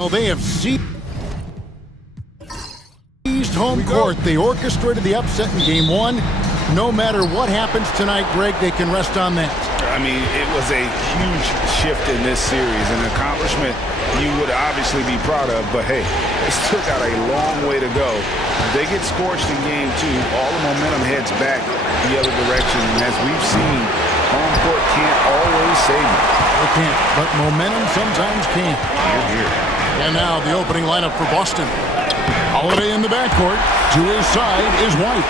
Well, they have seized home court. They orchestrated the upset in Game 1. No matter what happens tonight, Greg, they can rest on that. I mean, it was a huge shift in this series, an accomplishment you would obviously be proud of, but hey, they still got a long way to go. If they get scorched in Game 2, all the momentum heads back the other direction, and as we've seen, home court can't always save you. It can't, but momentum sometimes can. Here. And now the opening lineup for Boston. Holiday in the backcourt. To his side is White.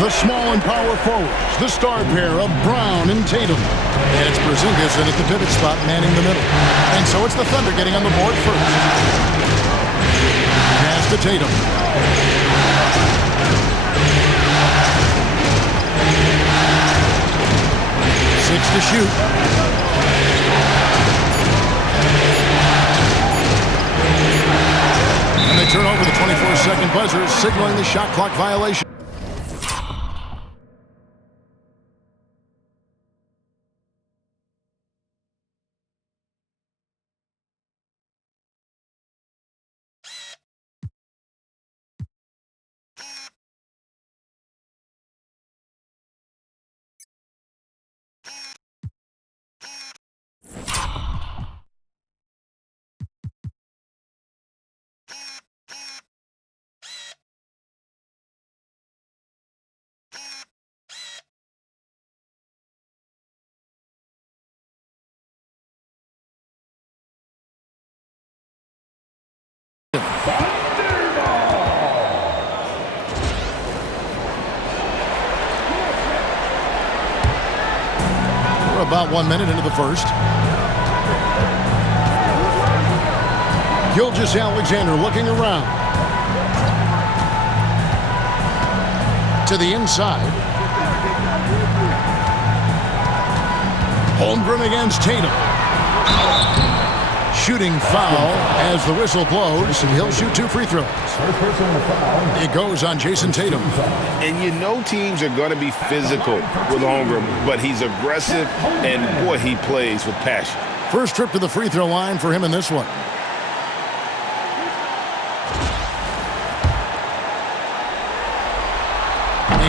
The small and power forwards, the star pair of Brown and Tatum. And it's Porzingis in at the pivot spot, manning the middle. And so it's the Thunder getting on the board first. Pass to Tatum. Six to shoot. And they turn over the 24-second buzzer, signaling the shot clock violation. We're about 1 minute into the first. Gilgeous-Alexander looking around. To the inside. Holmgren against Tatum. Shooting foul as the whistle blows, and he'll shoot 2 free throws. It goes on Jason Tatum. And you know teams are going to be physical with Holmgren, but he's aggressive, and boy, he plays with passion. First trip to the free throw line for him in this one.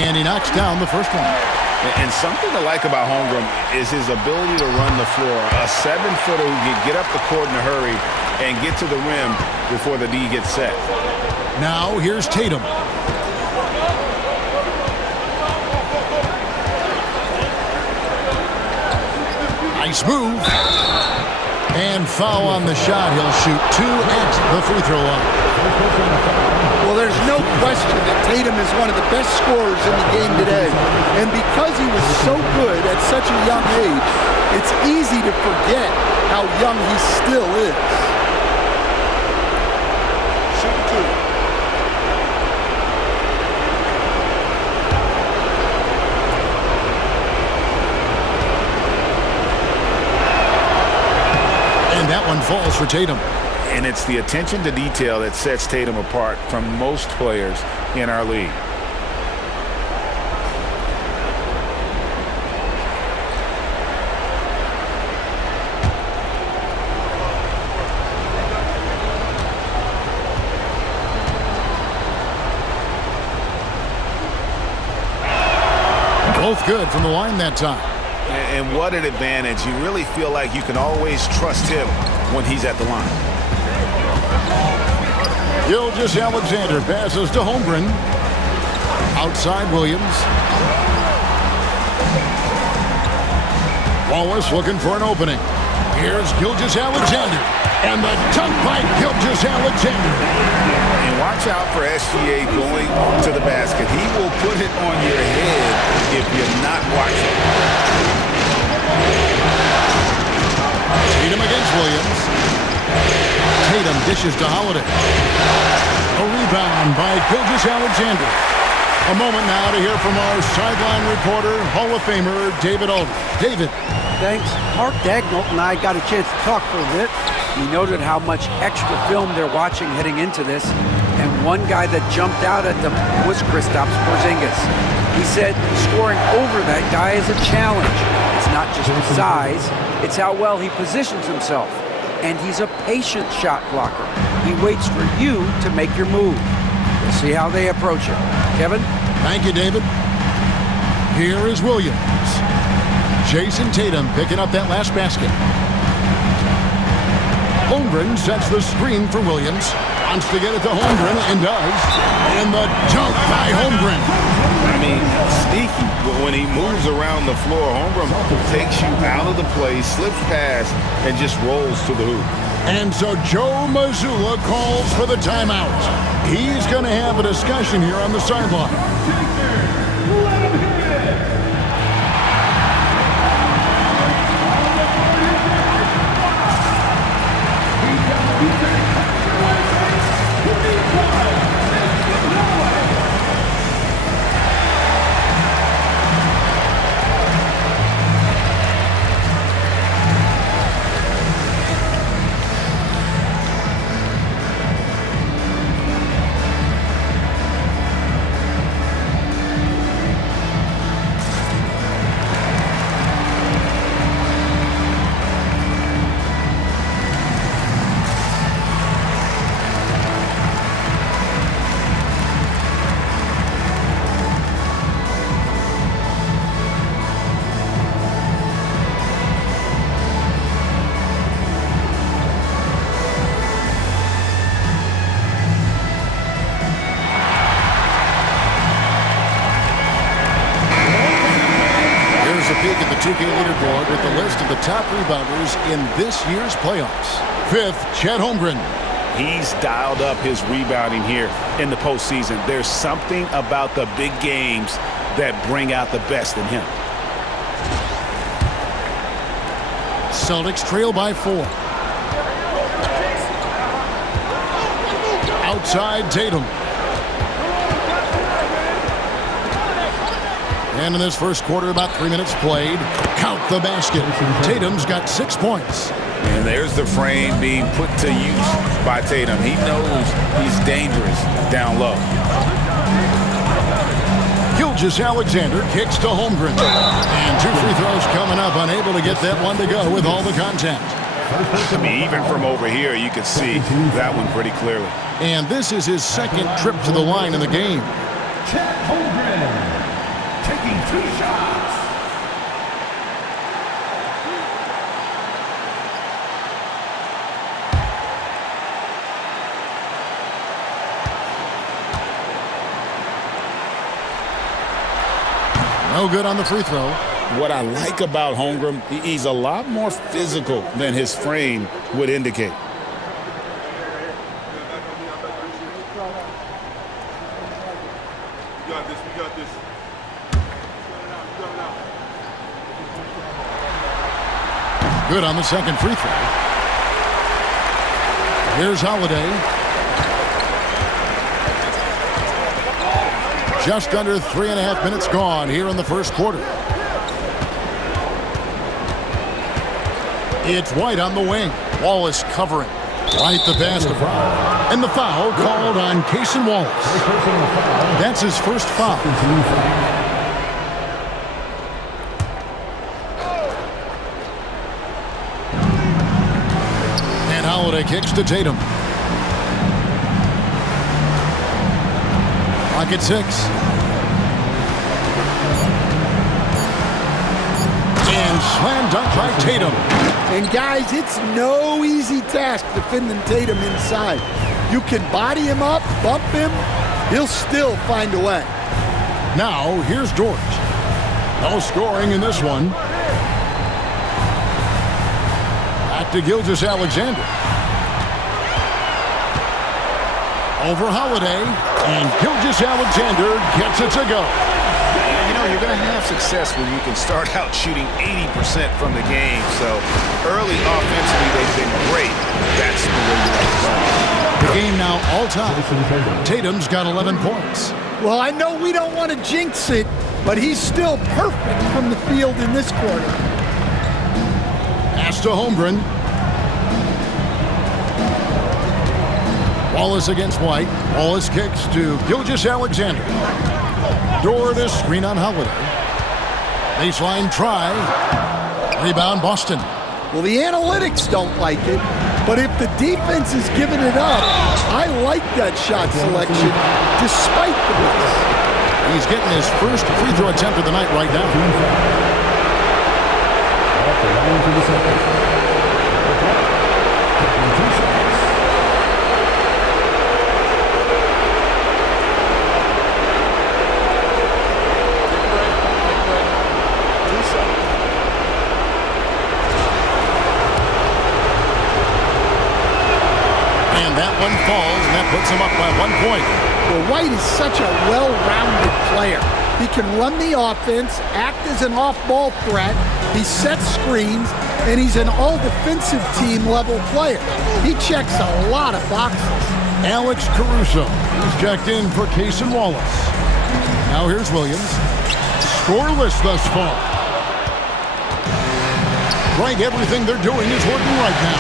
And he knocks down the first one. And something to like about Holmgren is his ability to run the floor. A 7-footer who can get up the court in a hurry and get to the rim before the D gets set. Now here's Tatum. Nice move. And foul on the shot. He'll shoot 2 at the free throw line. Well, there's no question that Tatum is one of the best scorers in the game today. And because he was so good at such a young age, it's easy to forget how young he still is. Shoot 2. And that one falls for Tatum. And it's the attention to detail that sets Tatum apart from most players in our league. Both good from the line that time. And what an advantage. You really feel like you can always trust him when he's at the line. Gilgeous-Alexander passes to Holmgren. Outside Williams. Wallace looking for an opening. Here's Gilgeous-Alexander. And the dunk by Gilgeous-Alexander. And watch out for SGA going to the basket. He will put it on your head if you're not watching. Tatum against Williams. Tatum dishes to Holiday. A rebound by Gilgeous-Alexander. A moment now to hear from our sideline reporter, Hall of Famer David Aldridge. David. Thanks. Mark Dagnall and I got a chance to talk for a bit. We noted how much extra film they're watching heading into this. And one guy that jumped out at them was Kristaps Porzingis. He said scoring over that guy is a challenge. It's not just his size, it's how well he positions himself. and he's a patient shot blocker. He waits for you to make your move. We'll see how they approach it. Kevin? Thank you, David. Here is Williams. Jason Tatum picking up that last basket. Holmgren sets the screen for Williams. Wants to get it to Holmgren, and does. And the dunk by Holmgren. I mean, sneaky. When he moves around the floor, Holmgren takes you out of the play, slips past, and just rolls to the hoop. And so Joe Mazzulla calls for the timeout. He's going to have a discussion here on the sideline. Peek at the 2K leaderboard with the list of the top rebounders in this year's playoffs. Fifth, Chet Holmgren. He's dialed up his rebounding here in the postseason. There's something about the big games that bring out the best in him. Celtics trail by 4. Outside Tatum. And in this first quarter, about 3 minutes played. Count the basket. Tatum's got 6 points. And there's the frame being put to use by Tatum. He knows he's dangerous down low. Gilgeous-Alexander kicks to Holmgren. And 2 free throws coming up. Unable to get that one to go with all the contact. I mean, even from over here, you could see that one pretty clearly. And this is his second trip to the line in the game. Chet Holmgren taking 2 shots. No good on the free throw. What I like about Holmgren, he's a lot more physical than his frame would indicate. Good on the second free throw. Here's Holiday. Just under 3.5 minutes gone here in the first quarter. It's White on the wing. Wallace covering. Right the pass to Brown. And the foul called on Cason Wallace. That's his first foul. Holiday kicks to Tatum. Clock at 6. And slam dunk by Tatum. And guys, it's no easy task defending Tatum inside. You can body him up, bump him, he'll still find a way. Now, here's Dort. No scoring in this one. Back to Gilgeous-Alexander. Over Holiday, and Gilgeous-Alexander gets it to go. You know, you're going to have success when you can start out shooting 80% from the game. So early offensively, they've been great. That's the way you like to start. The game now all time. Tatum's got 11 points. Well, I know we don't want to jinx it, but he's still perfect from the field in this quarter. Pass to Holmgren. Wallace against White. Wallace kicks to Gilgeous-Alexander. Dort is screen on Holiday. Baseline try. Rebound Boston. Well, the analytics don't like it, But if the defense is giving it up, I like that shot selection despite the miss. He's getting his first free throw attempt of the night right now. And that one falls, and that puts him up by 1 point. Well, White is such a well-rounded player. He can run the offense, act as an off-ball threat, he sets screens, and he's an all-defensive team level player. He checks a lot of boxes. Alex Caruso is checked in for Case and Wallace. Now here's Williams. Scoreless thus far. Right, everything they're doing is working right now.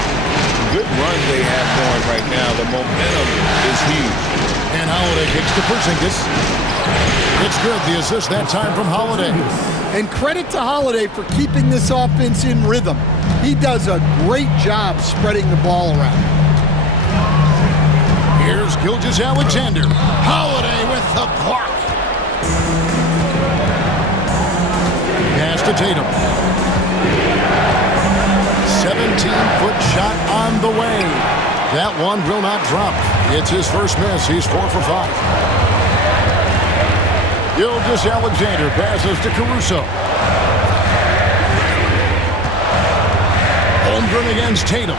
Good run they have going right now. The momentum is huge. And Holiday kicks to Porzingis. It's good, the assist that time from Holiday. And credit to Holiday for keeping this offense in rhythm. He does a great job spreading the ball around. Here's Gilgeous-Alexander. Holiday with the block. Pass to Tatum. 17-foot shot on the way. That one will not drop. It's his first miss. He's 4 for 5. Gilgeous-Alexander passes to Caruso. Holmgren against Tatum.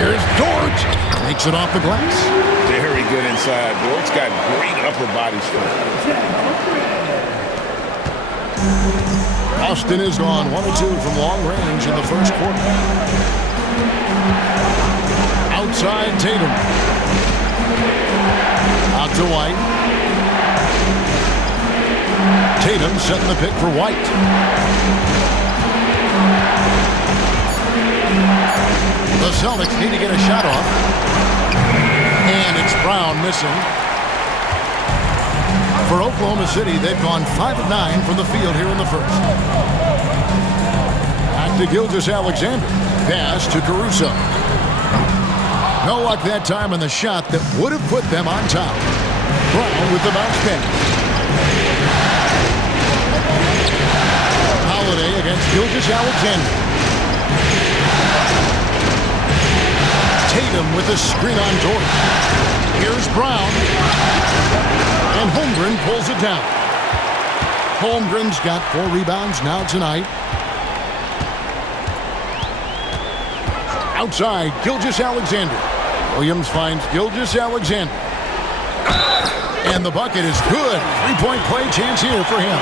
Here's Dort. Takes it off the glass. Very good inside. Dort's got great upper body strength. Austin is gone 1 of 2 from long range in the first quarter. Outside Tatum. Out to White. Tatum setting the pick for White. The Celtics need to get a shot off. And it's Brown missing. For Oklahoma City, they've gone 5 of 9 from the field here in the first. Back to Gilgeous-Alexander. Pass to Caruso. No luck that time on the shot that would have put them on top. Brown with the bounce pass. Holiday against Gilgeous-Alexander. Tatum with a screen on Dort. Here's Brown. And Holmgren pulls it down. Holmgren's got 4 rebounds now tonight. Outside, Gilgeous-Alexander. Williams finds Gilgeous-Alexander. And the bucket is good. 3-point play chance here for him.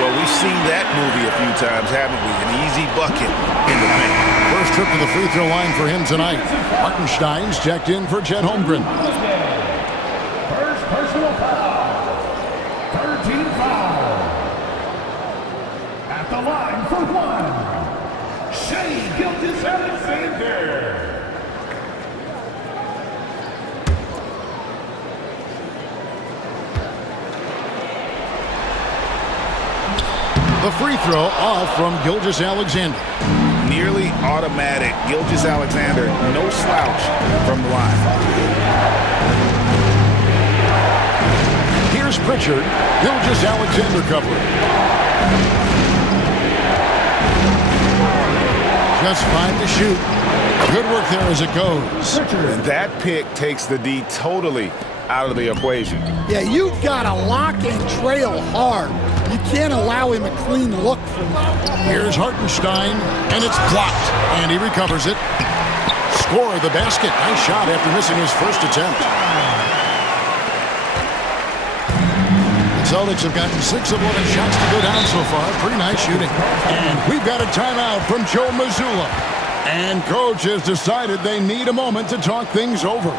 Well, we've seen that movie a few times, haven't we? An easy bucket in the paint. First trip to the free throw line for him tonight. Hartenstein's checked in for Chet Holmgren. First personal foul. 13 foul. At the line for 1. Shea Gilgeous-Alexander. The free throw off from Gilgeous-Alexander. Nearly automatic. Gilgeous-Alexander, no slouch from the line. Here's Pritchard. Gilgeous-Alexander covering. Just 5 to shoot. Good work there as it goes. And that pick takes the D totally out of the equation. Yeah, you've got to lock and trail hard. You can't allow him a clean look from that. Here's Hartenstein, and it's blocked, and he recovers it. Score the basket. Nice shot after missing his first attempt. The Celtics have gotten 6 of 11 shots to go down so far. Pretty nice shooting. And we've got a timeout from Joe Mazzulla. And coach has decided they need a moment to talk things over.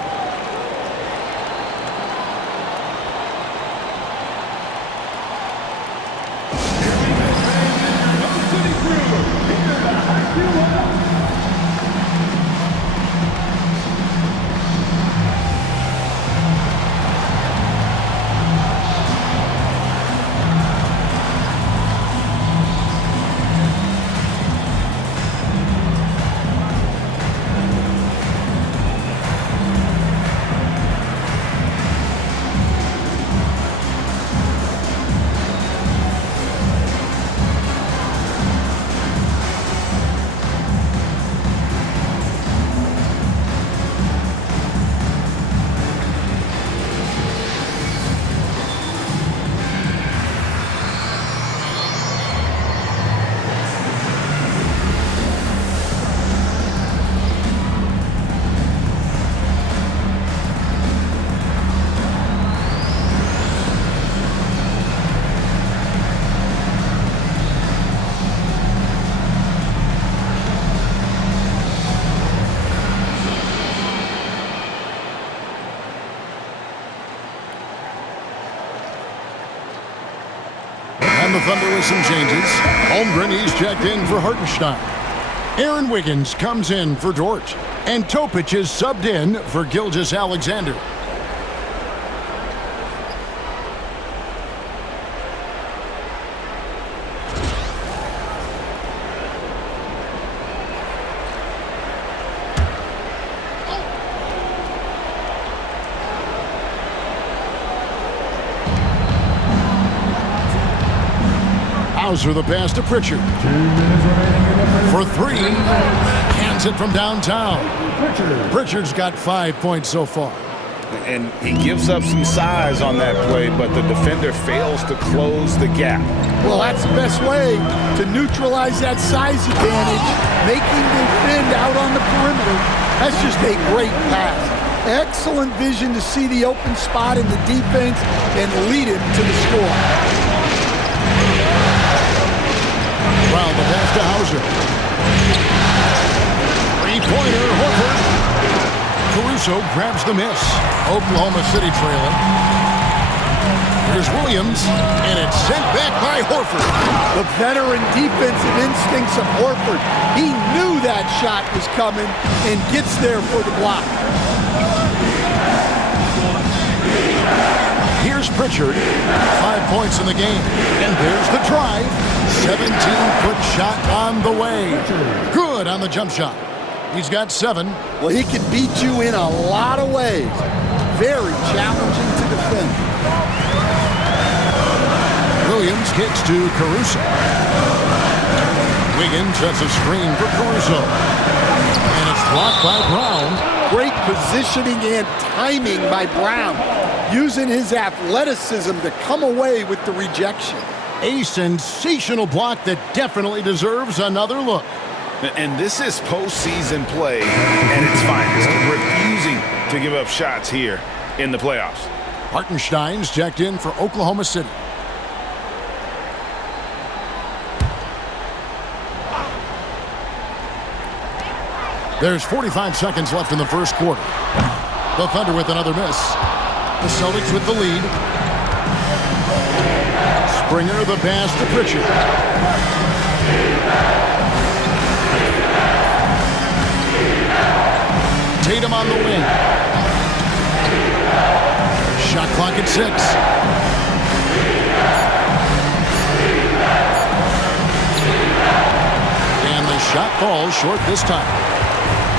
the Thunder with some changes. Holmgren, he's checked in for Hartenstein. Aaron Wiggins comes in for Dort. And Topic is subbed in for Gilgeous-Alexander. Hauser the pass to Pritchard. 2 minutes remaining in the first. For three. Hands it from downtown. Pritchard's got 5 points so far. And he gives up some size on that play, but the defender fails to close the gap. Well, that's the best way to neutralize that size advantage, making the defend out on the perimeter. That's just a great pass. Excellent vision to see the open spot in the defense and lead him to the score. Brown the pass to Hauser. Three-pointer, Horford. Caruso grabs the miss. Oklahoma City trailing. Here's Williams, and it's sent back by Horford. The veteran defensive instincts of Horford. He knew that shot was coming and gets there for the block. Here's Pritchard, 5 points in the game. And there's the drive. 17-foot shot on the way. Good on the jump shot. He's got 7. Well, he can beat you in a lot of ways. Very challenging to defend. Williams kicks to Caruso. Wiggins sets a screen for Caruso. And it's blocked by Brown. Great positioning and timing by Brown, using his athleticism to come away with the rejection. A sensational block that definitely deserves another look. And this is postseason play at its finest, refusing to give up shots here in the playoffs. Hartenstein's checked in for Oklahoma City. There's 45 seconds left in the first quarter. The Thunder with another miss. The Celtics with the lead. Springer the pass to Pritchard. Tatum on the wing. Shot clock at 6. And the shot falls short this time.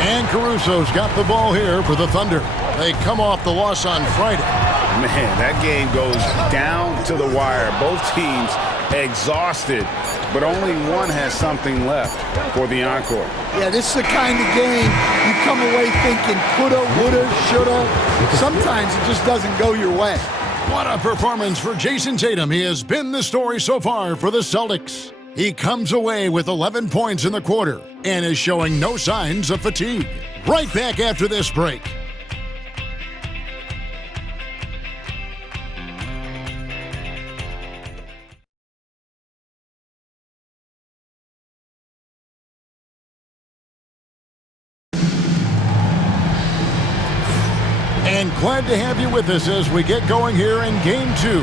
And Caruso's got the ball here for the Thunder. They come off the loss on Friday. Man, that game goes down to the wire. Both teams exhausted, but only one has something left for the encore. Yeah, this is the kind of game you come away thinking coulda, woulda, shoulda. Sometimes it just doesn't go your way. What a performance for Jason Tatum. He has been the story so far for the Celtics. He comes away with 11 points in the quarter and is showing no signs of fatigue. Right back after this break. And glad to have you with us as we get going here in Game 2.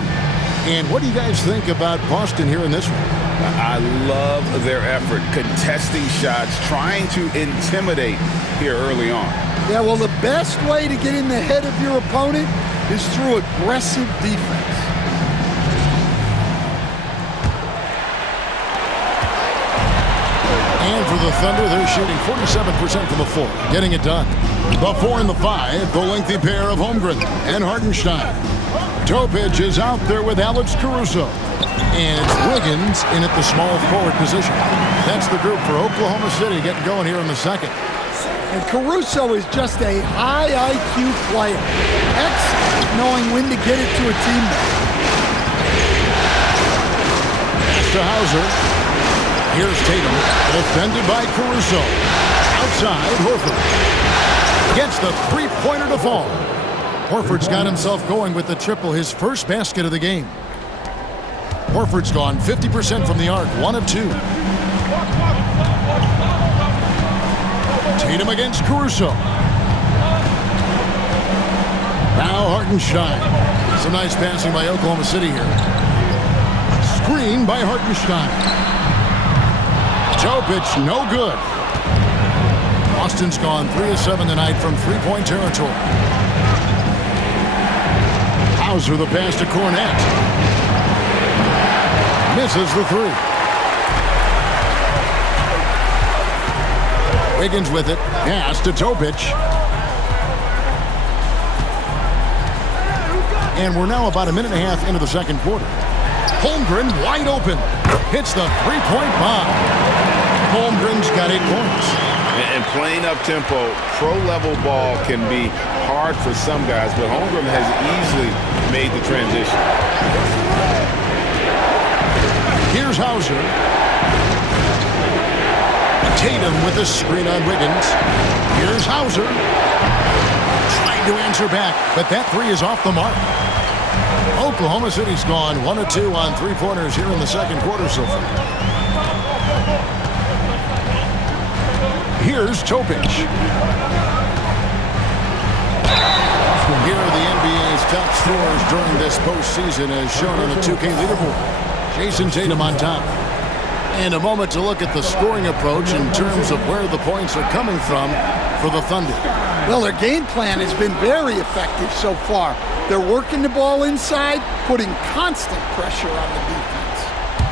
And what do you guys think about Boston here in this one? I love their effort, contesting shots, trying to intimidate here early on. Yeah, well, the best way to get in the head of your opponent is through aggressive defense. And for the Thunder, they're shooting 47% from the floor, getting it done. The 4 and the 5, the lengthy pair of Holmgren and Hartenstein. Topic is out there with Alex Caruso. And it's Wiggins in at the small forward position. That's the group for Oklahoma City getting going here in the second. And Caruso is just a high IQ player. Excellent knowing when to get it to a teammate. Pass to Hauser. Here's Tatum, defended by Caruso. Outside, Horford. Gets the three-pointer to fall. Horford's got himself going with the triple, his first basket of the game. Horford's gone 50% from the arc, 1 of 2. Tatum against Caruso. Now Hartenstein. Some nice passing by Oklahoma City here. screen by Hartenstein. Toe pitch, no good. Boston's gone 3 of 7 tonight from three-point territory. Hauser the pass to Cornette. Misses the three. Wiggins with it. Pass to Topic. And we're now about a minute and a half into the second quarter. Holmgren wide open. Hits the three-point bomb. Holmgren's got 8 points. And playing up-tempo, pro-level ball can be hard for some guys, but Holmgren has easily made the transition. Here's Hauser. Tatum with the screen on Wiggins. Here's Hauser. Trying to answer back, but that three is off the mark. Oklahoma City's gone 1 of 2 on three-pointers here in the second quarter so far. Here's Topic. Here are the NBA's top scorers during this postseason as shown on the 2K leaderboard. Jason Tatum on top. And a moment to look at the scoring approach in terms of where the points are coming from for the Thunder. Well, their game plan has been very effective so far. They're working the ball inside, putting constant pressure on the defense.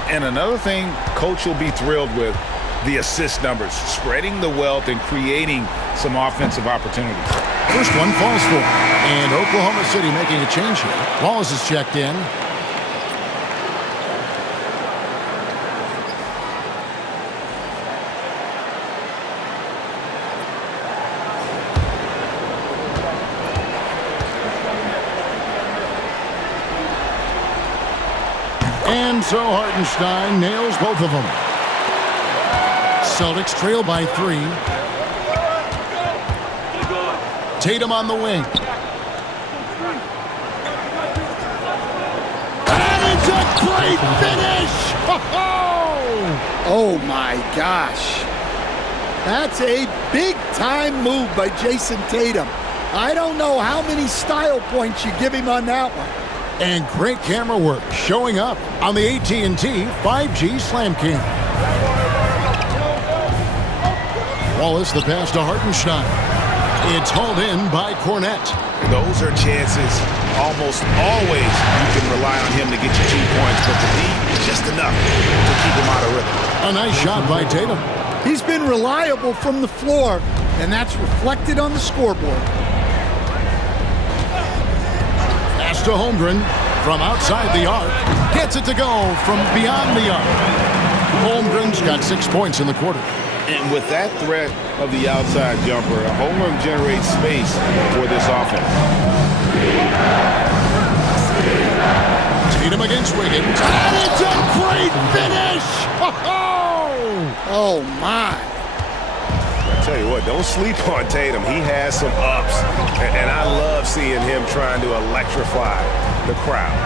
And another thing Coach will be thrilled with, the assist numbers, spreading the wealth and creating some offensive opportunities. First one falls for him. And Oklahoma City making a change here. Wallace is checked in. And so Hartenstein nails both of them. Celtics trail by 3. Tatum on the wing. And it's a great finish! Oh my gosh. That's a big-time move by Jason Tatum. I don't know how many style points you give him on that one. And great camera work showing up on the AT&T 5G Slam King. Wallace the pass to Hartenstein. It's hauled in by Cornette. Those are chances almost always you can rely on him to get you 2 points, but the D is just enough to keep him out of rhythm. A nice shot by Tatum. He's been reliable from the floor, and that's reflected on the scoreboard. Pass to Holmgren from outside the arc. Gets it to go from beyond the arc. Holmgren's got 6 points in the quarter. And with that threat of the outside jumper, Holmgren generates space for this offense. Tatum against Wiggins. And it's a great finish! Oh, my. I tell you what, don't sleep on Tatum. He has some ups, and I love seeing him trying to electrify the crowd.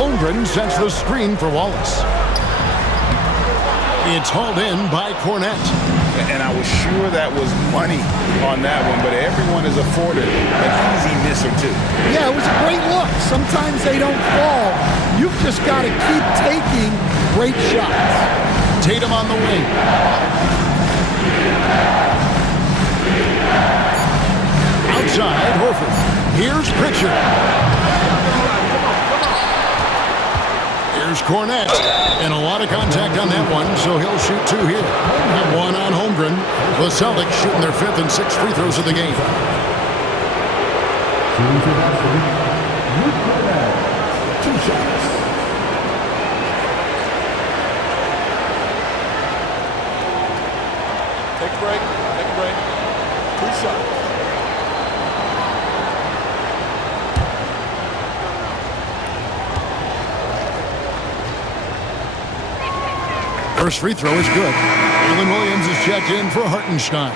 Holmgren sets the screen for Wallace. It's hauled in by Cornette. And I was sure that was money on that one, but everyone is afforded an easy miss or two. Yeah, it was a great look. Sometimes they don't fall. You've just got to keep taking great shots. Tatum on the wing. Outside, Horford. Here's Pritchard. Here's Cornette. And a lot of contact on that one, so he'll shoot 2 here. One on Holmgren. The Celtics shooting their 5th and 6th free throws of the game. Two shots. Take a break. Take a break. 2 shots. First free throw is good. Jalen Williams is checked in for Hartenstein.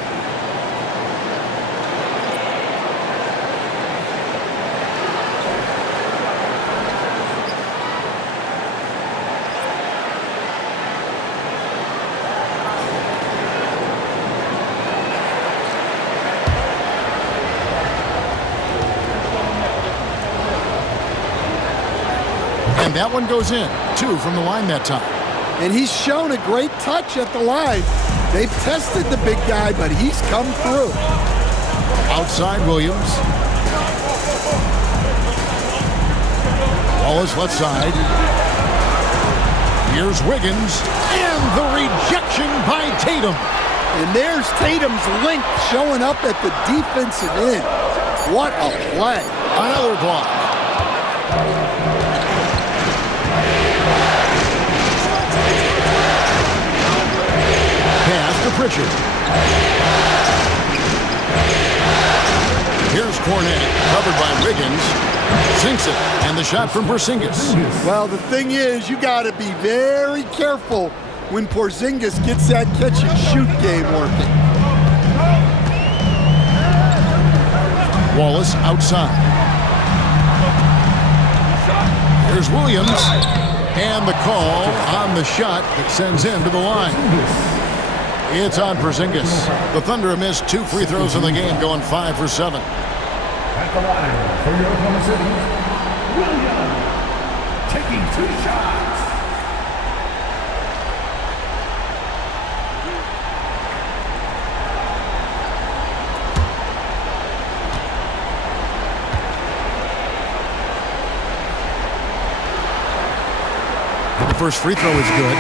And that one goes in. 2 from the line that time. And he's shown a great touch at the line. They've tested the big guy, but he's come through. Outside Williams. Wallace left side. Here's Wiggins. And the rejection by Tatum. And there's Tatum's length showing up at the defensive end. What a play. Another block. Pass to Pritchard. Here's Cornette, covered by Wiggins. Sinks it, and the shot from Porzingis. Well, the thing is, you got to be very careful when Porzingis gets that catch-and-shoot game working. Wallace outside. Here's Williams. And the call on the shot that sends him to the line. It's on Porzingis. The Thunder missed 2 free throws in the game, going 5 for 7. At the line for your Oklahoma City, Williams taking 2 shots. The first free throw is good.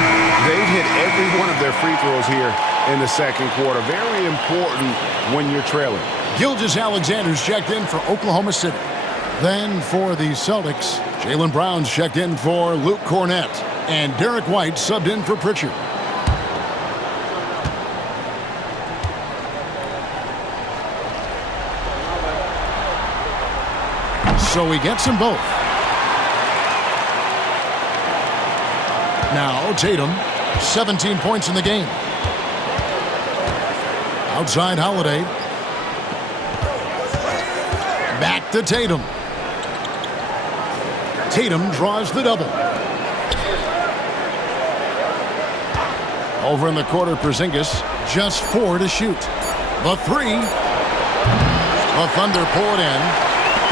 They've hit every one of their free throws here in the second quarter. Very important when you're trailing. Gilgeous-Alexander's checked in for Oklahoma City. Then for the Celtics, Jaylen Brown's checked in for Luke Cornette. And Derek White subbed in for Pritchard. So he gets them both. Now Tatum, 17 points in the game. Outside Holiday. Back to Tatum. Tatum draws the double. Over in the quarter, Porzingis, just 4 to shoot. The 3. The Thunder pull it in.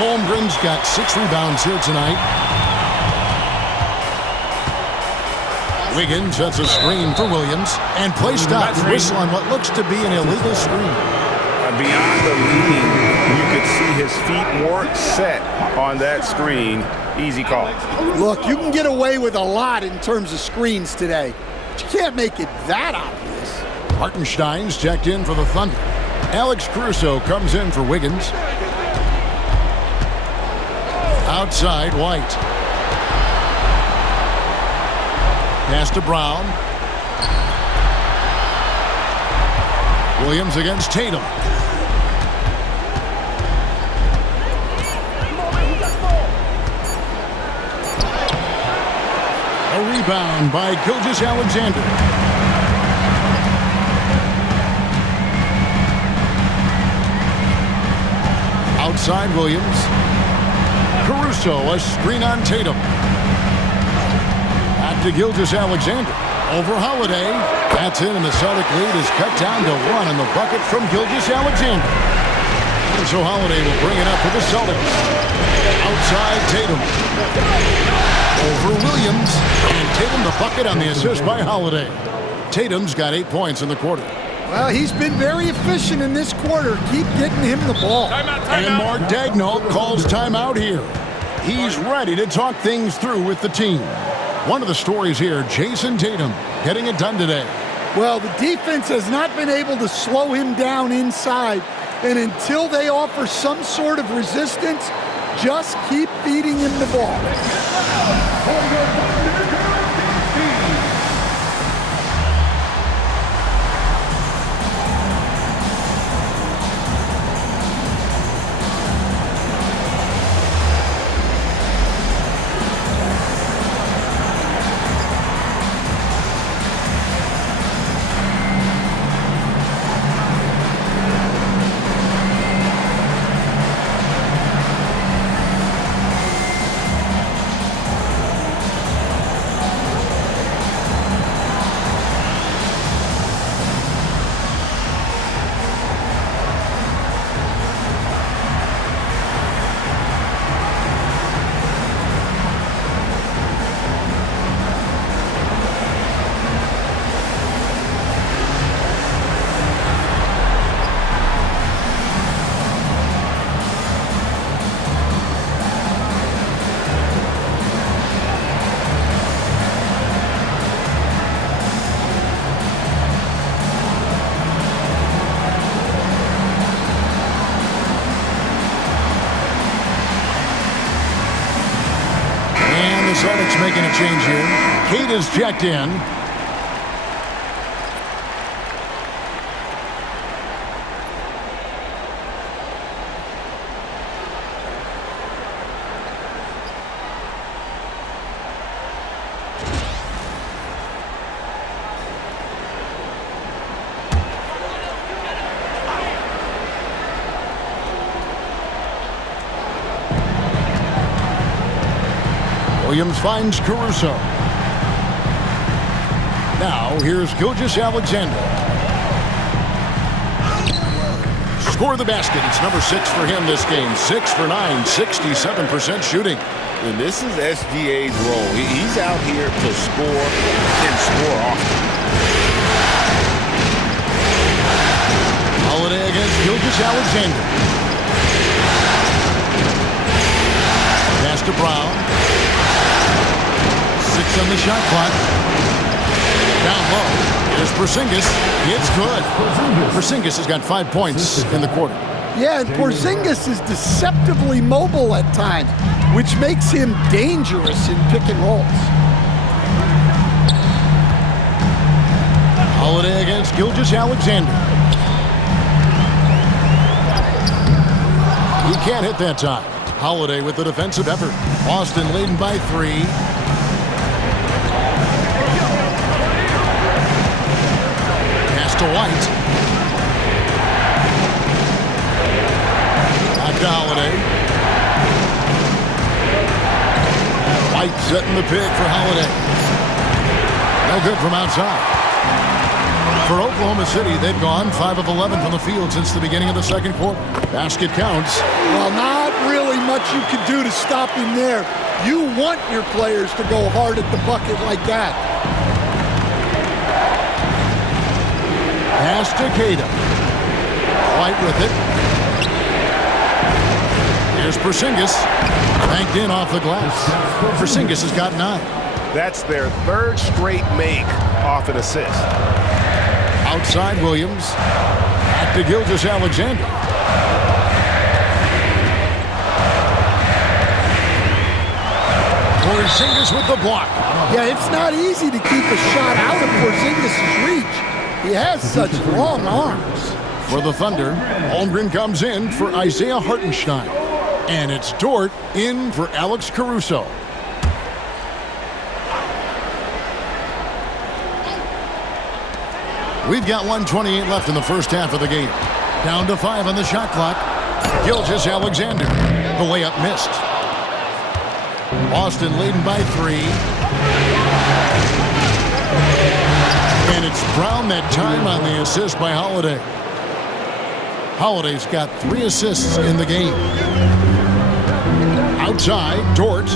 Holmgren's got 6 rebounds here tonight. Wiggins sets a screen for Williams and play stops. Whistle on what looks to be an illegal screen. Beyond the lean, you could see his feet weren't set on that screen. Easy call. Look, you can get away with a lot in terms of screens today, but you can't make it that obvious. Hartenstein's checked in for the Thunder. Alex Caruso comes in for Wiggins. Outside White. Pass to Brown. Williams against Tatum. A rebound by Gilgeous-Alexander. Outside Williams. Caruso, a screen on Tatum. Back to Gilgeous-Alexander. Over Holiday. That's in, and the Celtic lead is cut down to 1 on the bucket from Gilgeous-Alexander. And so Holiday will bring it up for the Celtics. Outside Tatum. Over Williams. And Tatum the bucket on the assist by Holiday. Tatum's got 8 points in the quarter. Well, he's been very efficient in this quarter. Keep getting him the ball. And Mark Daigneault calls timeout here. He's ready to talk things through with the team. One of the stories here, Jason Tatum getting it done today. Well, the defense has not been able to slow him down inside. And until they offer some sort of resistance, just keep feeding him the ball. Celtics making a change here. Kate is checked in. Williams finds Caruso. Now, here's Gilgeous-Alexander. Score the basket. It's number 6 for him this game. 6 for 9, 67% shooting. And this is SGA's role. He's out here to score and score often. Holiday against Gilgeous-Alexander. Pass to Brown. 6 on the shot clock. Down low. Here's Porzingis. It's good. Porzingis has got 5 points in the quarter. Yeah, and Porzingis is deceptively mobile at times, which makes him dangerous in pick and rolls. Holiday against Gilgeous-Alexander. He can't hit that time. Holiday with the defensive effort. Boston leading by 3. To White. Back to Holiday. White setting the pick for Holiday. No good from outside. For Oklahoma City, they've gone 5 of 11 from the field since the beginning of the second quarter. Basket counts. Well, not really much you can do to stop him there. You want your players to go hard at the bucket like that. Pass to Cada. White with it. Here's Porzingis. Banked in off the glass. Porzingis has got 9. That's their 3rd straight make off an assist. Outside Williams. Back to Gilgeous-Alexander. Porzingis with the block. Yeah, it's not easy to keep a shot out of Porzingis' reach. He has such long arms. For the Thunder, Holmgren comes in for Isaiah Hartenstein. And it's Dort in for Alex Caruso. We've got 1:28 left in the first half of the game. Down to 5 on the shot clock. Gilgeous-Alexander. The layup missed. Boston leading by 3. And it's Brown that time on the assist by Holiday. Holiday's got 3 assists in the game. Outside, Dort.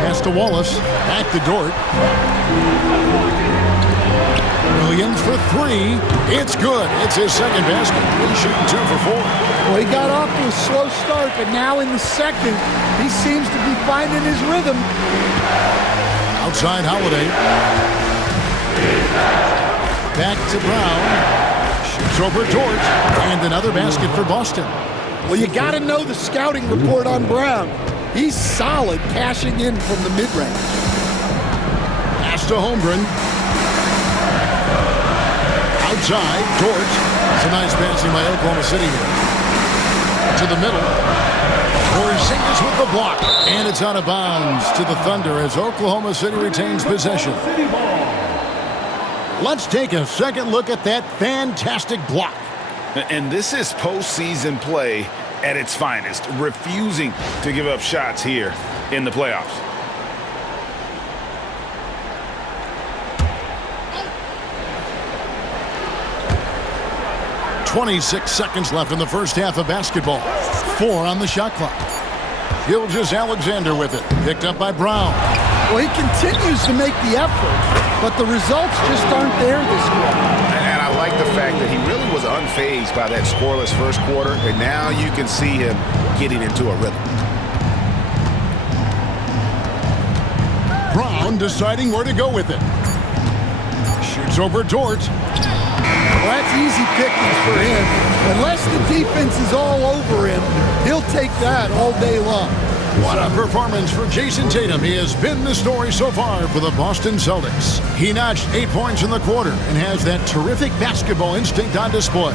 Pass to Wallace. Back to Dort. Williams for 3. It's good. It's his second basket. He's shooting 2 for 4. Well, he got off to a slow start, but now in the second, he seems to be finding his rhythm. Outside Holiday. Back to Brown. Shoots over Dort. And another basket for Boston. Well, you got to know the scouting report on Brown. He's solid cashing in from the mid-range. Pass to Holmgren. Outside, Dort. It's a nice passing by Oklahoma City here. To the middle. Porzingis with the block. And it's out of bounds to the Thunder as Oklahoma City retains possession. Let's take a second look at that fantastic block. And this is postseason play at its finest, refusing to give up shots here in the playoffs. .26 seconds left in the first half of basketball. 4 on the shot clock. Gilgeous-Alexander with it. Picked up by Brown. Well, he continues to make the effort, but the results just aren't there this quarter. And I like the fact that he really was unfazed by that scoreless first quarter, and now you can see him getting into a rhythm. Brown deciding where to go with it. Shoots over Dort. Well, that's easy pickings for him. Unless the defense is all over him, he'll take that all day long. What a performance for Jason Tatum. He has been the story so far for the Boston Celtics. He notched 8 points in the quarter and has that terrific basketball instinct on display.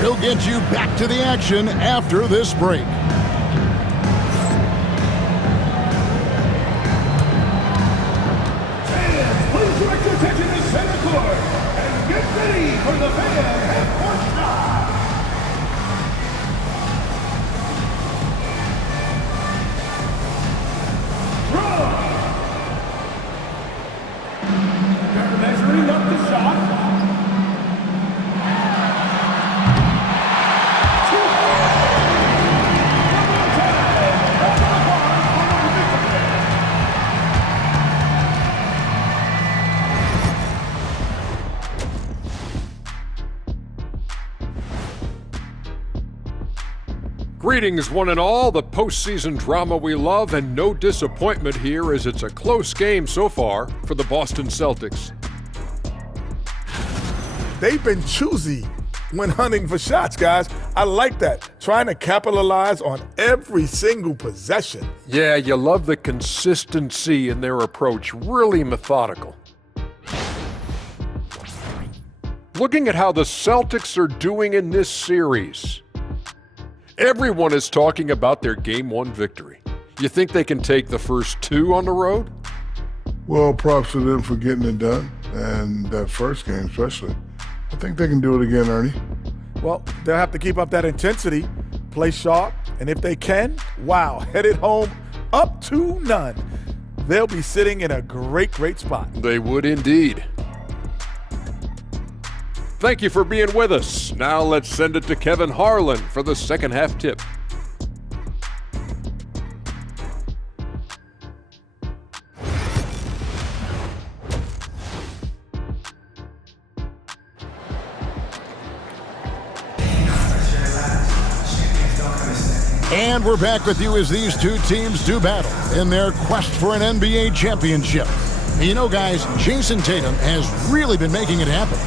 He'll get you back to the action after this break. Fans, please direct your attention to center court and get ready for the fan half-court shot. They're measuring up the shot. Greetings, one and all, the postseason drama we love, and no disappointment here as it's a close game so far for the Boston Celtics. They've been choosy when hunting for shots, guys. I like that. Trying to capitalize on every single possession. Yeah, you love the consistency in their approach, really methodical. Looking at how the Celtics are doing in this series, everyone is talking about their Game 1 victory. You think they can take the first 2 on the road? Well, props to them for getting it done, and that first game especially. I think they can do it again, Ernie. Well, they'll have to keep up that intensity, play sharp, and if they can, wow, headed home up 2-0. They'll be sitting in a great, great spot. They would indeed. Thank you for being with us. Now let's send it to Kevin Harlan for the second half tip. And we're back with you as these two teams do battle in their quest for an NBA championship. You know, guys, Jason Tatum has really been making it happen.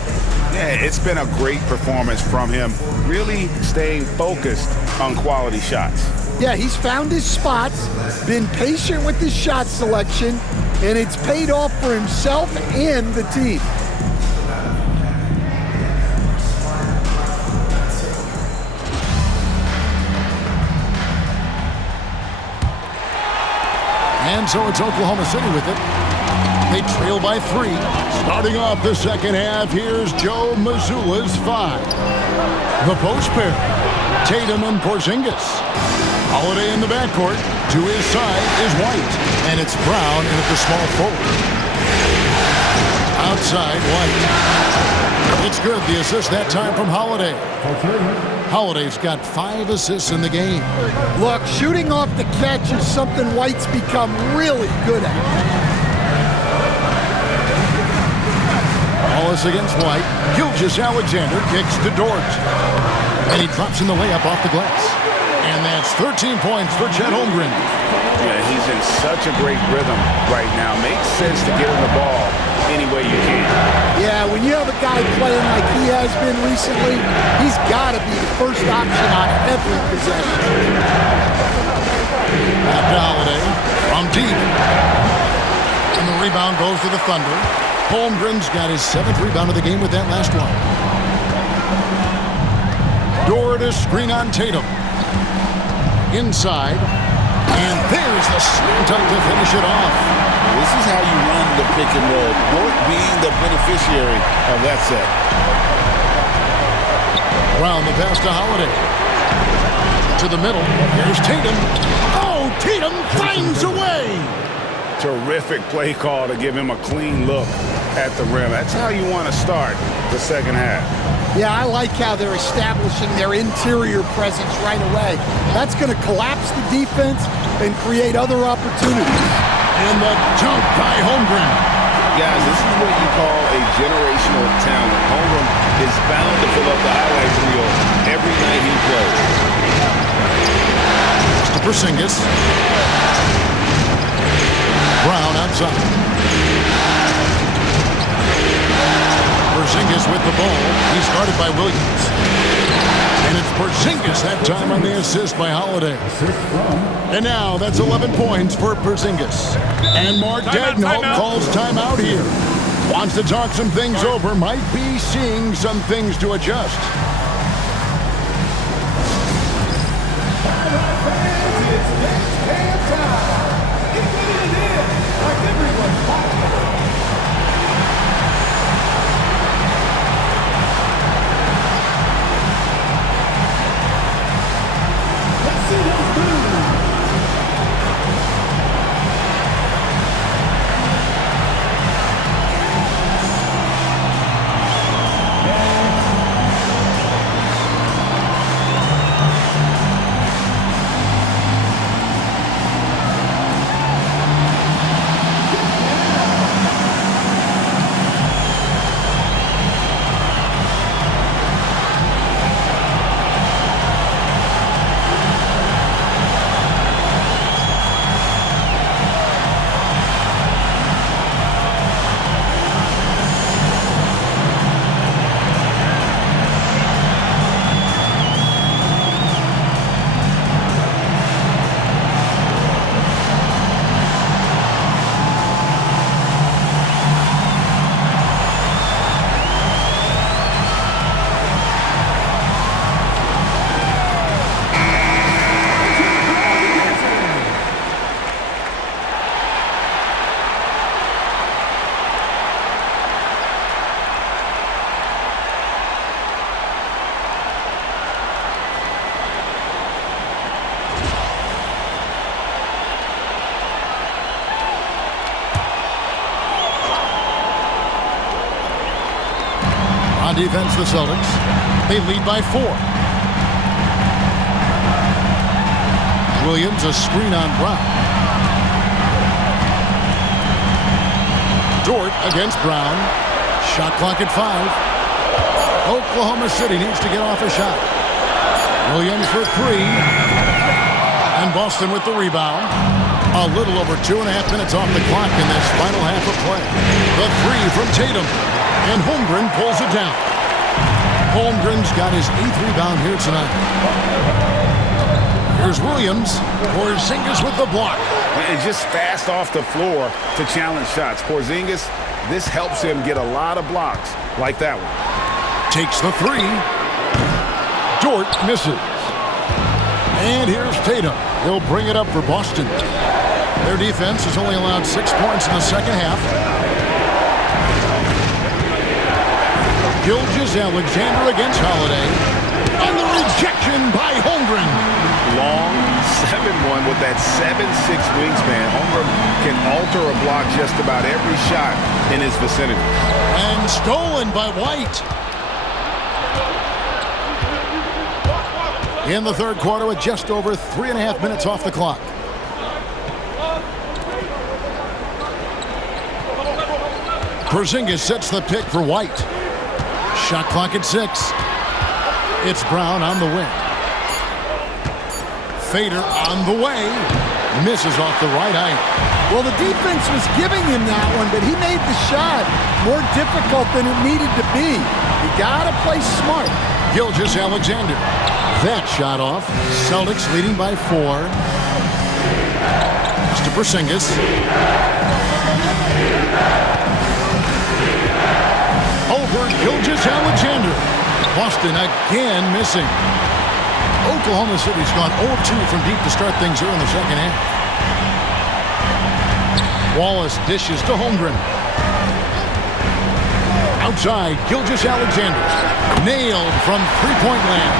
Yeah, it's been a great performance from him, really staying focused on quality shots. Yeah, he's found his spots, been patient with his shot selection, and it's paid off for himself and the team. And so it's Oklahoma City with it. They trail by 3. Starting off the second half, here's Joe Mazzulla's 5. The post pair, Tatum and Porzingis. Holiday in the backcourt. To his side is White. And it's Brown in at the small forward. Outside, White. It's good, the assist that time from Holiday. Holiday's got 5 assists in the game. Look, shooting off the catch is something White's become really good at. Wallace against White. Gilgeous-Alexander kicks to Dort. And he drops in the layup off the glass. And that's 13 points for Chet Holmgren. Yeah, he's in such a great rhythm right now. Makes sense to get him the ball any way you can. Yeah, when you have a guy playing like he has been recently, he's got to be the first option on every possession. Back to Holiday from deep. And the rebound goes to the Thunder. Holmgren's got his 7th rebound of the game with that last one. Dort to screen on Tatum. Inside. And there's the slam dunk to finish it off. This is how you run the pick and roll. Dort being the beneficiary of that set. Round the pass to Holiday. To the middle. Here's Tatum. Oh, Tatum finds a way. Terrific play call to give him a clean look at the rim. That's how you want to start the second half. Yeah, I like how they're establishing their interior presence right away. That's going to collapse the defense and create other opportunities. And the dunk by Holmgren. Guys, this is what you call a generational talent. Holmgren is bound to fill up the highlight reel every night he plays. To Porzingis. Brown outside. Porzingis with the ball. He's guarded by Williams. And it's Porzingis that time on the assist by Holiday. And now that's 11 points for Porzingis. And Mark Daigneault calls timeout here. Wants to talk some things over. Might be seeing some things to adjust. On defense, the Celtics. They lead by 4. Williams, a screen on Brown. Dort against Brown. Shot clock at 5. Oklahoma City needs to get off a shot. Williams for 3. And Boston with the rebound. A little over 2.5 minutes off the clock in this final half of play. The 3 from Tatum. And Holmgren pulls it down. Holmgren's got his 8th rebound here tonight. Here's Williams. Porzingis with the block. And just fast off the floor to challenge shots. Porzingis, this helps him get a lot of blocks like that one. Takes the 3. Dort misses. And here's Tatum. He'll bring it up for Boston. Their defense has only allowed 6 points in the second half. Gilgeous-Alexander against Holiday. And the rejection by Holmgren. Long 7'1" with that 7'6" wingspan. Holmgren can alter a block just about every shot in his vicinity. And stolen by White. In the third quarter with just over 3.5 minutes off the clock. Porzingis sets the pick for White. Shot clock at 6. It's Brown on the wing. Fader on the way. Misses off the right eye. Well, the defense was giving him that one, but he made the shot more difficult than it needed to be. You gotta play smart. Gilgeous-Alexander. That shot off. Celtics leading by 4. Mr. Porzingis. Over Gilgeous-Alexander. Boston again missing. Oklahoma City's gone 0-2 from deep to start things here in the second half. Wallace dishes to Holmgren. Outside, Gilgeous-Alexander. Nailed from three-point land.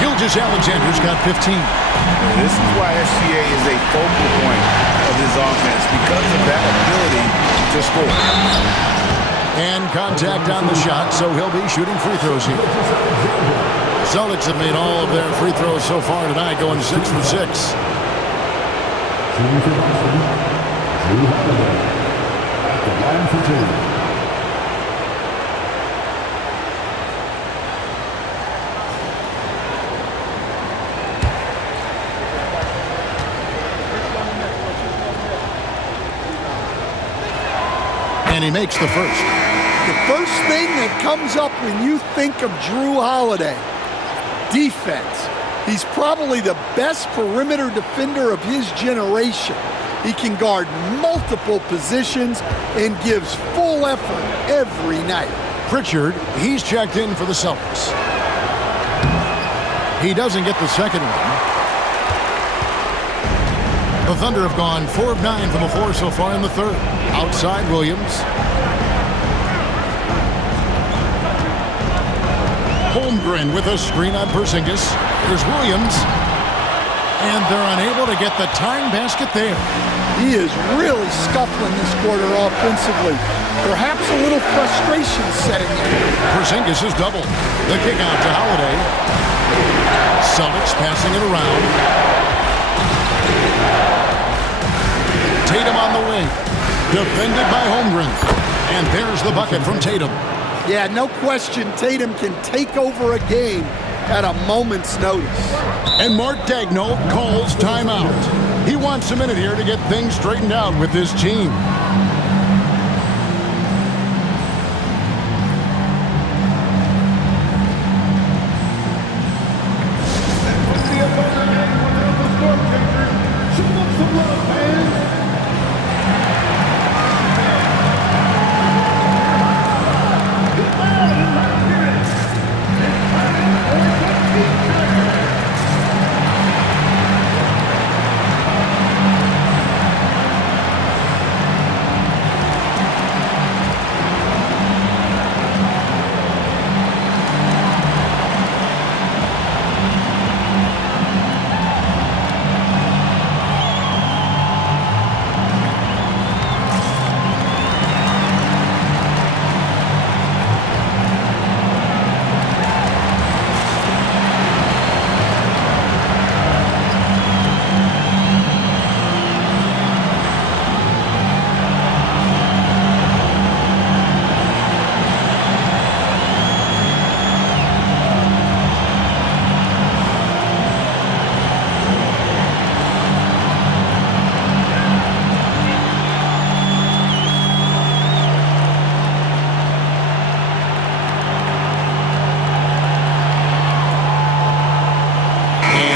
Gilgeous-Alexander's got 15. This is why SGA is a focal point of his offense, because of that ability to score. And contact on the shot, so he'll be shooting free throws here. Celtics have made all of their free throws so far tonight, going 6 for 6. And he makes the first. The first thing that comes up when you think of Drew Holiday, defense. He's probably the best perimeter defender of his generation. He can guard multiple positions and gives full effort every night. Pritchard, he's checked in for the Celtics. He doesn't get the second one. The Thunder have gone 4 of 9 from the floor so far in the third. Outside Williams. Holmgren with a screen on Porzingis. Here's Williams. And they're unable to get the tying basket there. He is really scuffling this quarter offensively. Perhaps a little frustration setting in. Porzingis is doubled. The kick out to Holiday. Celtics passing it around. Tatum on the wing. Defended by Holmgren. And there's the bucket from Tatum. Yeah, no question Tatum can take over a game at a moment's notice. And Mark Daigneault calls timeout. He wants a minute here to get things straightened out with this team.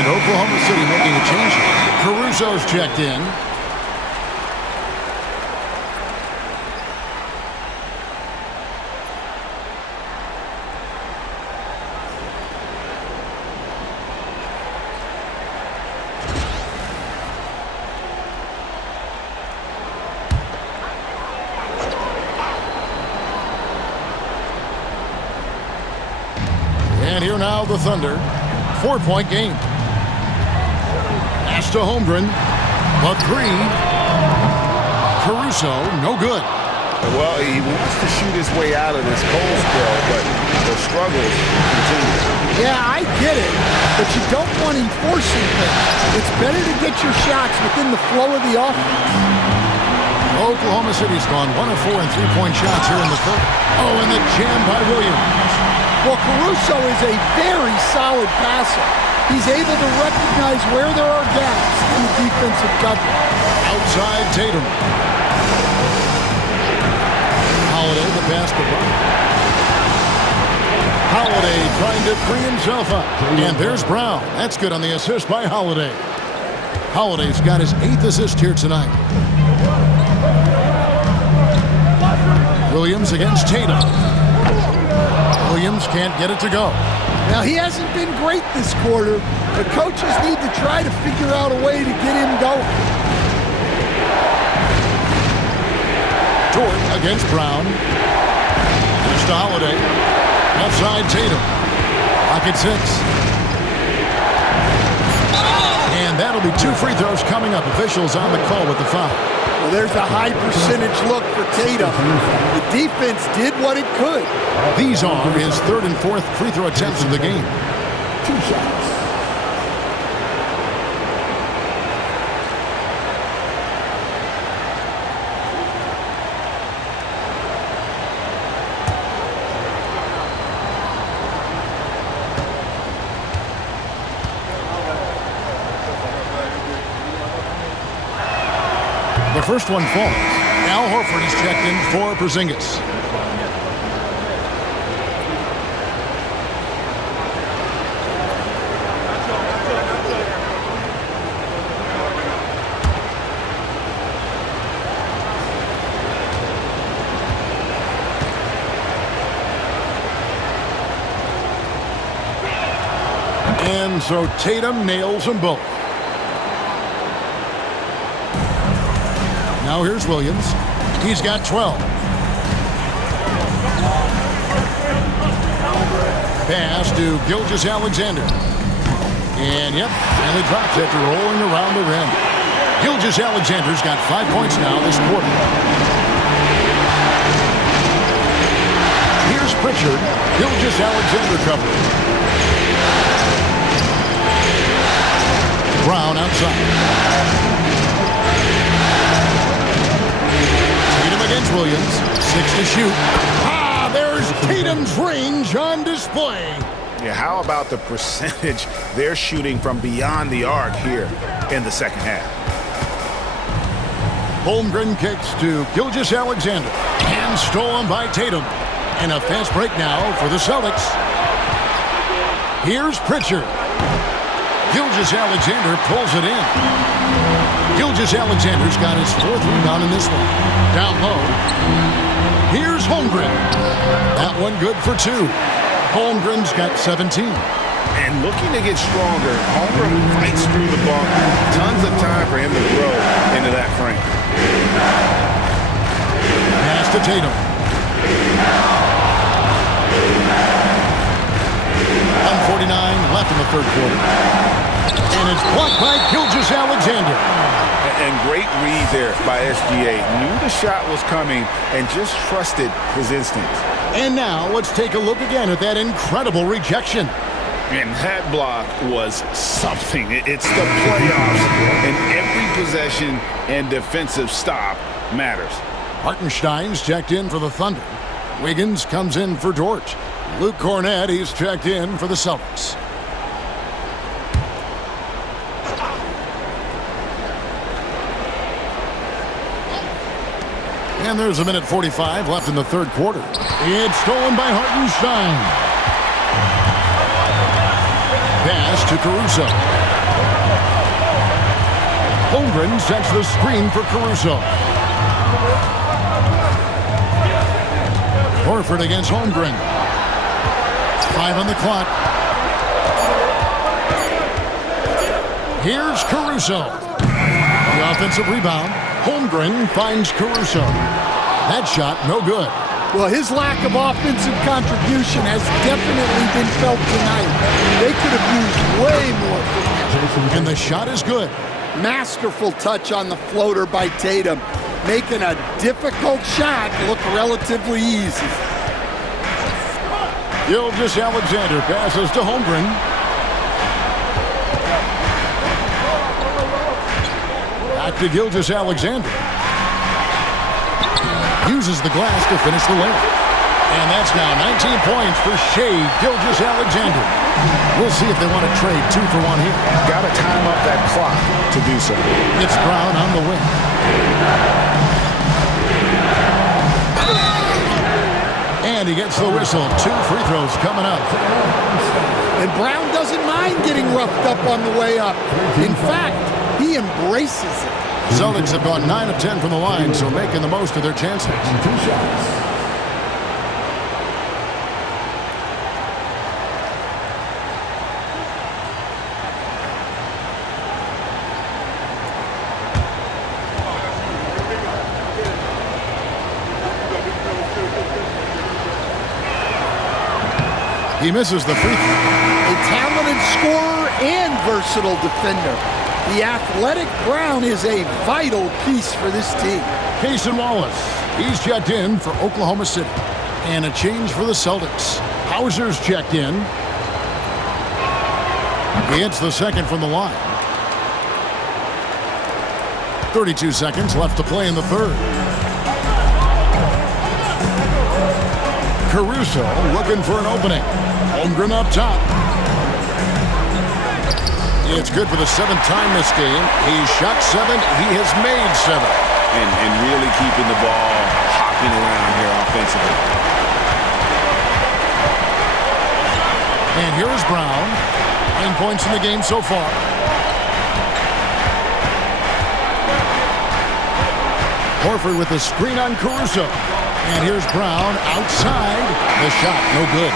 Oklahoma City making a change. Caruso's checked in. And here now the Thunder. 4-point game. Pass to Holmgren. The three. Caruso, no good. Well, he wants to shoot his way out of this cold spell, but the struggles continue. Yeah, I get it, but you don't want him forcing things. It's better to get your shots within the flow of the offense. Oklahoma City's gone 1 of 4 in three-point shots here in the third. Oh, and the jam by Williams. Well, Caruso is a very solid passer. He's able to recognize where there are gaps in the defensive coverage. Outside Tatum. Holiday, the pass to Brown. Holiday trying to free himself up. And there's Brown. That's good on the assist by Holiday. Holiday's got his 8th assist here tonight. Williams against Tatum. Williams can't get it to go. Now, he hasn't been great this quarter. The coaches need to try to figure out a way to get him going. Dort against Brown. Pass to Holiday. Outside Tatum. Pocket 6. And that'll be 2 free throws coming up. Officials on the call with the foul. Well, there's a high percentage look for Tatum. The defense did what it could. These are his 3rd and 4th free throw attempts of the game. 2 shots. The first one falls. Al Horford is checked in for Porzingis. And so Tatum nails them both. Now here's Williams. He's got 12. Pass to Gilgeous-Alexander. And yep, finally drops after rolling around the rim. Gilgeous-Alexander's got 5 points now this quarter. Here's Pritchard. Gilgeous-Alexander covering. Brown outside. Tatum against Williams. 6 to shoot. Ah, there's Tatum's range on display. Yeah, how about the percentage they're shooting from beyond the arc here in the second half? Holmgren kicks to Gilgeous-Alexander. And stolen by Tatum. And a fast break now for the Celtics. Here's Pritchard. Gilgeous-Alexander pulls it in. Gilgeous-Alexander's got his 4th rebound in this one. Down low. Here's Holmgren. That one good for 2. Holmgren's got 17. And looking to get stronger, Holmgren fights through the bump. Tons of time for him to grow into that frame. Pass to Tatum. 1:49 left in the third quarter. And it's blocked by Gilgeous-Alexander. And great read there by SGA. Knew the shot was coming and just trusted his instincts. And now let's take a look again at that incredible rejection. And that block was something. It's the playoffs, and every possession and defensive stop matters. Hartenstein's checked in for the Thunder. Wiggins comes in for Dort. Luke Cornett, he's checked in for the Celtics. And there's 1:45 left in the third quarter. It's stolen by Hartenstein. Pass to Caruso. Holmgren sets the screen for Caruso. Horford against Holmgren. 5 on the clock. Here's Caruso. The offensive rebound. Holmgren finds Caruso. That shot, no good. Well, his lack of offensive contribution has definitely been felt tonight. They could have used way more from him. And the shot is good. Masterful touch on the floater by Tatum, making a difficult shot look relatively easy. Gilgeous-Alexander passes to Holmgren. Back to Gilgeous-Alexander. Uses the glass to finish the layup. And that's now 19 points for Shai Gilgeous-Alexander. We'll see if they want to trade 2 for 1 here. Got to time up that clock to do so. It's Brown on the wing. And he gets the whistle. 2 free throws coming up. And Brown doesn't mind getting roughed up on the way up. In fact, he embraces it. Celtics have gone 9 of 10 from the line, so making the most of their chances. 2 shots. He misses the free throw. A talented scorer and versatile defender. The athletic Brown is a vital piece for this team. Cason Wallace, he's checked in for Oklahoma City. And a change for the Celtics. Hauser's checked in. He hits the second from the line. 32 seconds left to play in the third. Caruso looking for an opening. Holmgren up top. It's good for the 7th time this game. He's shot 7. He has made 7. And really keeping the ball hopping around here offensively. And here is Brown. 9 points in the game so far. Horford with the screen on Caruso. And here's Brown outside. The shot, no good.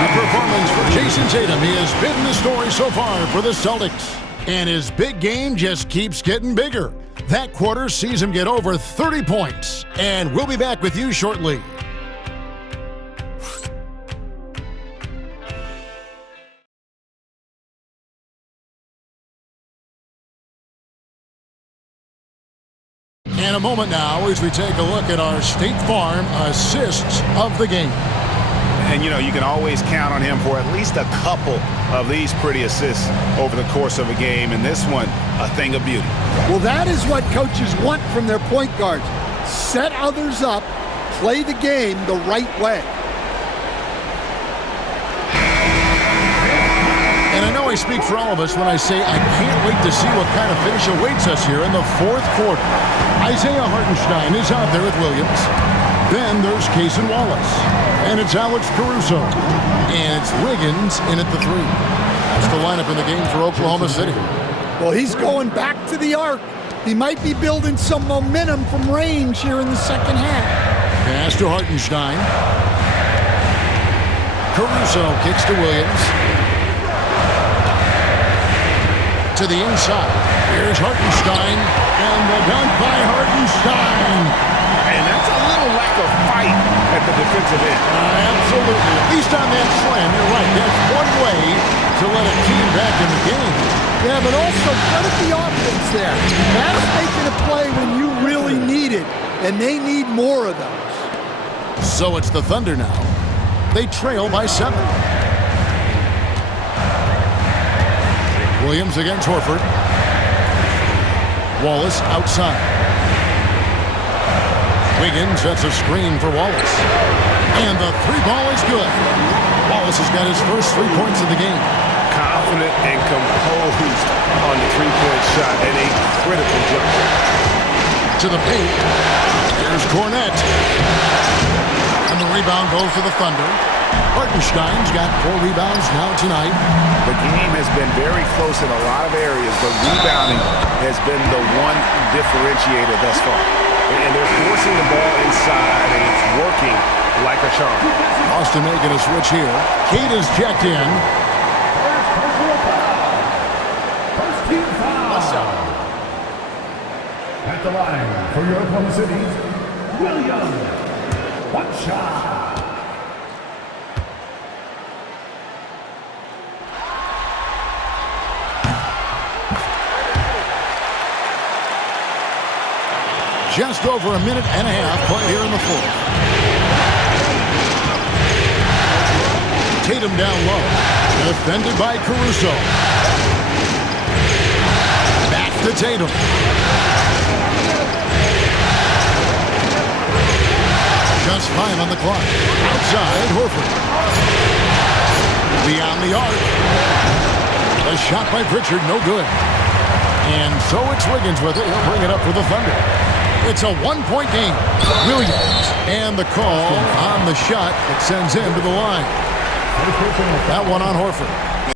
Good performance for Jason Tatum. He has been the story so far for the Celtics. And his big game just keeps getting bigger. That quarter sees him get over 30 points. And we'll be back with you shortly. In a moment now as we take a look at our State Farm assists of the game. And, you can always count on him for at least a couple of these pretty assists over the course of a game. And this one, a thing of beauty. Well, that is what coaches want from their point guards. Set others up, play the game the right way. And I know I speak for all of us when I say I can't wait to see what kind of finish awaits us here in the fourth quarter. Isaiah Hartenstein is out there with Williams. Then there's Cason Wallace. And it's Alex Caruso. And it's Wiggins in at the 3. That's the lineup in the game for Oklahoma City. Well, he's going back to the arc. He might be building some momentum from range here in the second half. Pass to Hartenstein. Caruso kicks to Williams. To the inside. Here's Hartenstein. And the dunk by Hartenstein. And that's a little lack of fight at the defensive end. Absolutely. At least on that slam, you're right. That's one way to let a team back in the game. Yeah, but also credit the offense there. That's making a play when you really need it, and they need more of those. So it's the Thunder now. They trail by 7. Williams against Horford. Wallace outside. Wiggins sets a screen for Wallace. And the 3-ball is good. Wallace has got his first 3 points of the game. Confident and composed on the 3-point shot and a critical jump. To the paint. Here's Cornette. And the rebound goes to the Thunder. Hartenstein's got 4 rebounds now tonight. The game has been very close in a lot of areas, but rebounding has been the one differentiator thus far. And they're forcing the ball inside, and it's working like a charm. Austin making a switch here. Kate is checked in. First team foul. At the line for your Oklahoma City, Williams. One shot. Just over a minute and a half played here in the fourth. Tatum down low. Defended by Caruso. Back to Tatum. Just 5 on the clock. Outside, Horford. Beyond the arc. A shot by Pritchard, no good. And so it's Wiggins with it. He'll bring it up for the Thunder. It's a 1-point game. Williams. And the call on the shot that sends him to the line. That one on Horford.